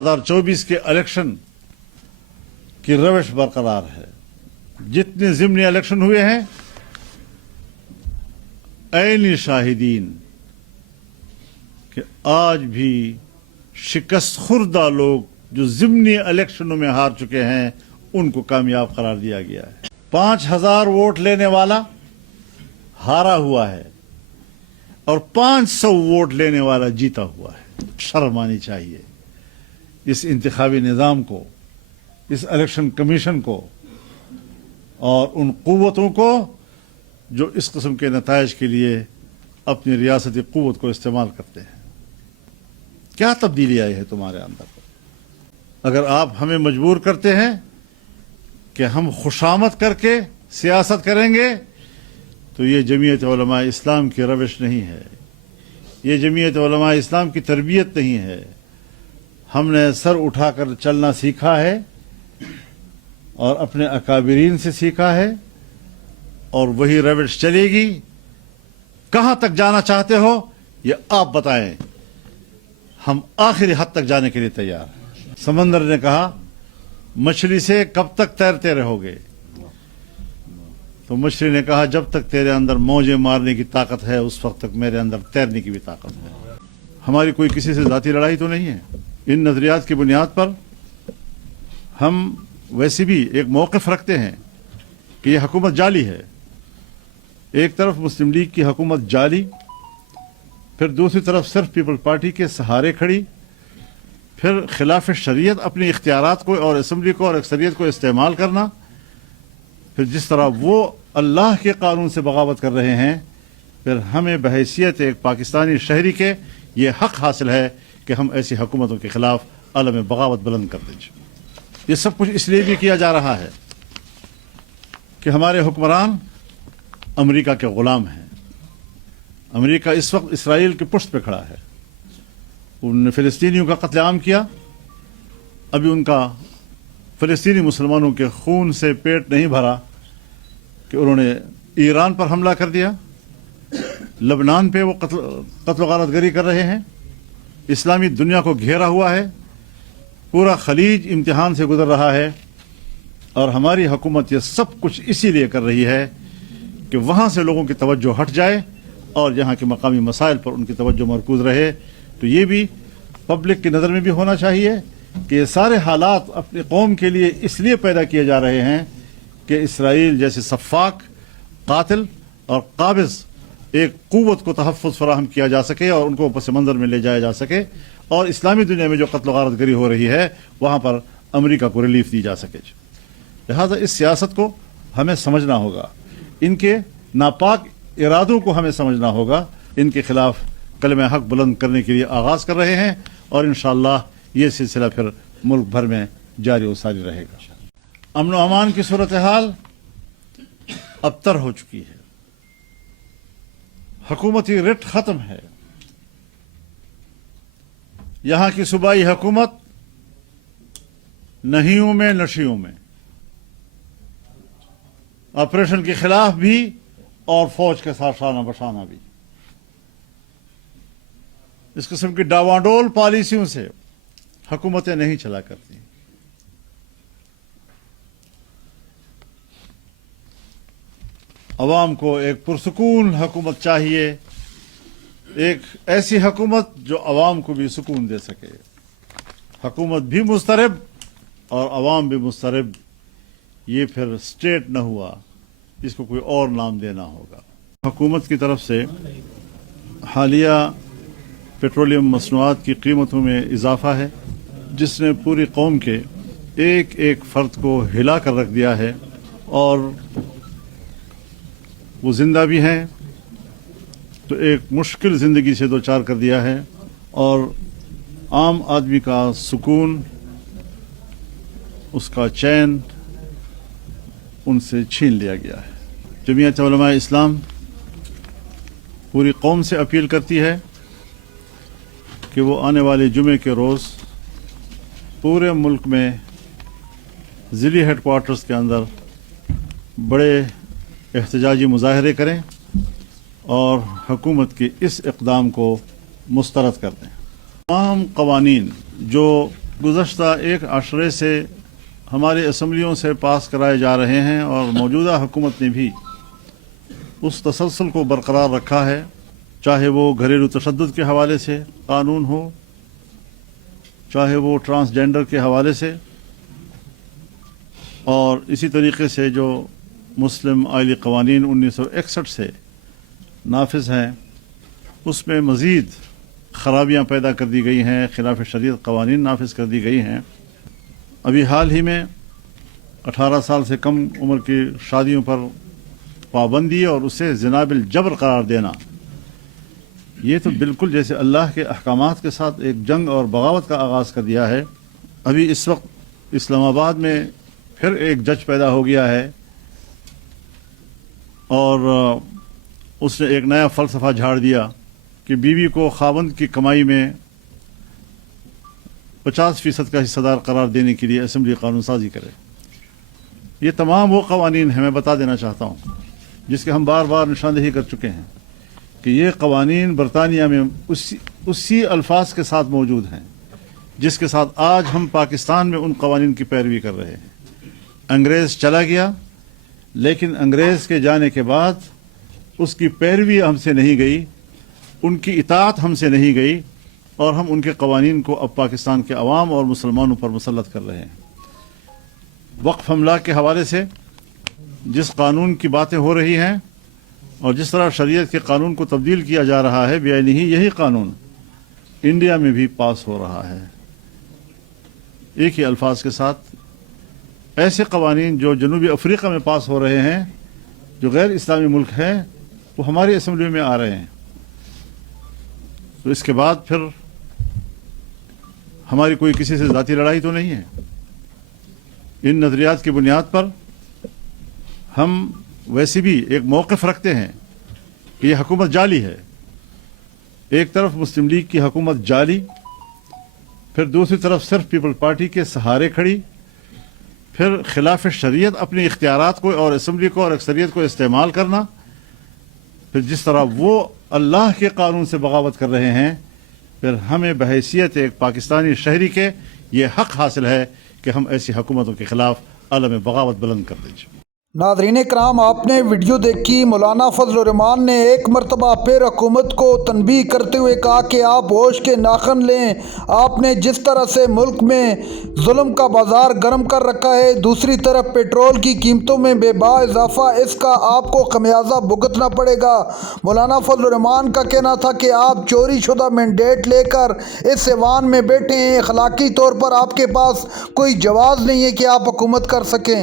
2024 के इलेक्शन की रविश बरकरार है। जितने ज़िमनी इलेक्शन हुए हैं, ऐनी शाहिदीन कि आज भी शिकस्त खुर्दा लोग जो ज़िमनी इलेक्शनों में हार चुके हैं, उनको कामयाब करार दिया गया है। 5000 वोट लेने वाला हारा हुआ है और 500 वोट लेने वाला जीता हुआ है। शर्म आनी चाहिए इस इंतखाबी निज़ाम को, इस इलेक्शन कमीशन को और उन क़ुव्वतों को जो इस किस्म के नताइज के लिए अपनी रियासती क़ुव्वत को इस्तेमाल करते हैं। क्या तब्दीली आई है तुम्हारे अंदर? अगर आप हमें मजबूर करते हैं कि हम खुशामद करके सियासत करेंगे, तो ये जमीयत उलमा इस्लाम की रविश नहीं है, ये जमीयत उलमा इस्लाम की तरबियत नहीं है। हमने सर उठाकर चलना सीखा है और अपने अकाबिरीन से सीखा है, और वही रविश चलेगी। कहाँ तक जाना चाहते हो ये आप बताएं, हम आखिरी हद तक जाने के लिए तैयार हैं। समंदर ने कहा, मछली से कब तक तैरते रहोगे? तो मछली ने कहा, जब तक तेरे अंदर मौजें मारने की ताकत है, उस वक्त तक मेरे अंदर तैरने की भी ताकत है। हमारी कोई किसी से जाती लड़ाई तो नहीं है। इन नजरियात की बुनियाद पर हम वैसे भी एक मौक़िफ़ रखते हैं कि यह हुकूमत जाली है। एक तरफ मुस्लिम लीग की हुकूमत जाली, फिर दूसरी तरफ सिर्फ पीपल पार्टी के सहारे खड़ी, फिर खिलाफ शरीयत अपनी इख्तियारात को और असम्बली को और अक्सरियत को इस्तेमाल करना, फिर जिस तरह वो अल्लाह के कानून से बगावत कर रहे हैं, फिर हमें बहैसियत एक पाकिस्तानी शहरी के ये हक हासिल है कि हम ऐसी हुकूमतों के खिलाफ आलम बगावत बुलंद कर दें। ये सब कुछ इसलिए भी किया जा रहा है कि हमारे हुक्मरान अमेरिका के ग़ुलाम हैं। अमेरिका इस वक्त इसराइल की पुष्ट पे खड़ा है। उन्होंने फ़िलिस्तीनियों का कत्लेआम किया। अभी उनका फ़िलिस्तीनी मुसलमानों के खून से पेट नहीं भरा कि उन्होंने ईरान पर हमला कर दिया। लबनान पे वो कत्ल गारतगरी कर रहे हैं। इस्लामी दुनिया को घेरा हुआ है। पूरा खलीज इम्तिहान से गुजर रहा है, और हमारी हुकूमत ये सब कुछ इसीलिए कर रही है कि वहाँ से लोगों की तवज्जो हट जाए और यहाँ के मकामी मसाइल पर उनकी तवज्जो मरकूज़ रहे। तो ये भी पब्लिक की नज़र में भी होना चाहिए कि ये सारे हालात अपनी कौम के लिए इसलिए पैदा किए जा रहे हैं कि इसराइल जैसे सफ़ाक, कातिल और काबिज़ एक क़ुव्वत को तहफ़्फ़ुज़ फराहम किया जा सके और उनको पस मंज़र में ले जाया जा सके, और इस्लामी दुनिया में जो कत्ल गारतगरी हो रही है वहाँ पर अमेरिका को रिलीफ दी जा सके। लिहाजा इस सियासत को हमें समझना होगा, इनके नापाक इरादों को हमें समझना होगा। इनके खिलाफ कलमे हक बुलंद करने के लिए आगाज़ कर रहे हैं, और इंशाअल्लाह ये सिलसिला फिर मुल्क भर में जारी व सारी रहेगा। अमन व अमान की सूरत हाल अबतर हो चुकी है। हुकूमती रिट ख़त्म है। यहाँ की सूबाई हुकूमत नहियों में नशियों में, ऑपरेशन के खिलाफ भी और फौज के साथ शाना बशाना भी। इस किस्म की डावाडोल पॉलिसियों से हुकूमतें नहीं चला करती। अवाम को एक पुरसुकून हुकूमत चाहिए, एक ऐसी हुकूमत जो अवाम को भी सुकून दे सके। हुकूमत भी मुस्तरब और अवाम भी मुस्तरब, ये फिर स्टेट न हुआ, इसको कोई और नाम देना होगा। हुकूमत की तरफ से हालिया पेट्रोलियम मसनूआत की कीमतों में इजाफा है, जिसने पूरी कौम के एक एक फ़र्द को हिला कर रख दिया है, और वो ज़िंदा भी हैं तो एक मुश्किल ज़िंदगी से दो चार कर दिया है, और आम आदमी का सुकून, उसका चैन उनसे छीन लिया गया है। जमीयत उलमा इस्लाम पूरी कौम से अपील करती है कि वो आने वाले जुमे के रोज़ पूरे मुल्क में ज़िली हेडक्वार्टर्स के अंदर बड़े एहतजाजी मुजाहरे करें और हुकूमत के इस इक़दाम को मुस्तरद कर दें। तमाम क़वानीन जो गुज़श्ता एक अशरे से हमारे असम्बलियों से पास कराए जा रहे हैं और मौजूदा हुकूमत ने भी उस तसलसल को बरकरार रखा है, चाहे वो घरेलू तशद्दुद के हवाले से कानून हो, चाहे वो ट्रांसजेंडर के हवाले से, और इसी तरीके से जो मुस्लिम आइली क़वानीन 1961 से नाफिज हैं उसमें मज़ीद ख़राबियाँ पैदा कर दी गई हैं, खिलाफ शरीयत क़वानीन नाफिज कर दी गई हैं। अभी हाल ही में 18 साल से कम उम्र की शादियों पर पाबंदी और उसे ज़िना बिल जबर करार देना, ये तो बिल्कुल जैसे अल्लाह के अहकामात के साथ एक जंग और बगावत का आगाज़ कर दिया है। अभी इस वक्त इस्लामाबाद में फिर एक जज पैदा हो गया है और उसने एक नया फ़लसफ़ा झाड़ दिया कि बीवी को खावंद की कमाई में 50% का हिस्सेदार करार देने के लिए असम्बली कानून साजी करे। ये तमाम वो क़वानीन हैं, मैं बता देना चाहता हूँ, जिसके हम बार बार निशानदेही कर चुके हैं कि ये क़वानीन बरतानिया में उसी अल्फाज के साथ मौजूद हैं जिसके साथ आज हम पाकिस्तान में उन क़वानीन की पैरवी कर रहे हैं। अंग्रेज़ चला गया, लेकिन अंग्रेज़ के जाने के बाद उसकी पैरवी हमसे नहीं गई, उनकी इताअत हमसे नहीं गई और हम उनके क़वानीन को अब पाकिस्तान के अवाम और मुसलमानों पर मुसल्लत कर रहे हैं। वक्फ अमलाक के हवाले से जिस कानून की बातें हो रही हैं और जिस तरह शरीयत के कानून को तब्दील किया जा रहा है, बेआईनी ही यही कानून इंडिया में भी पास हो रहा है। एक ही अल्फाज के साथ ऐसे क़वानीन जो जनूबी अफ्रीका में पास हो रहे हैं, जो गैर इस्लामी मुल्क हैं, वो हमारी असम्बली में आ रहे हैं। तो इसके बाद फिर हमारी कोई किसी से ज़ाती लड़ाई तो नहीं है। इन नज़रियात की बुनियाद पर हम वैसे भी एक मौक़िफ़ रखते हैं कि यह हुकूमत जाली है। एक तरफ मुस्लिम लीग की हुकूमत जाली, फिर दूसरी तरफ सिर्फ पीपल पार्टी के सहारे खड़ी, फिर खिलाफ शरीयत अपने इख्तियारात को और असम्बली को और अक्सरियत को इस्तेमाल करना, फिर जिस तरह वो अल्लाह के कानून से बगावत कर रहे हैं, फिर हमें बहैसियत एक पाकिस्तानी शहरी के ये हक़ हासिल है कि हम ऐसी हुकूमतों के ख़िलाफ़ अलम बगावत बुलंद कर दीजिए। नाज़रीन कराम, आपने वीडियो देखी। मौलाना फजल रहमान ने एक मरतबा फिर हुकूमत को तनबीह करते हुए कहा कि आप होश के नाखन लें। आपने जिस तरह से मुल्क में जुल्म का बाजार गर्म कर रखा है, दूसरी तरफ पेट्रोल की कीमतों में बेबा इजाफा, इसका आपको खमियाजा भुगतना पड़ेगा। मौलाना फजल रहमान का कहना था कि आप चोरी शुदा मैंडेट लेकर इस ऐवान में बैठे हैं, अखलाकी तौर पर आपके पास कोई जवाज़ नहीं है कि आप हुकूमत कर सकें।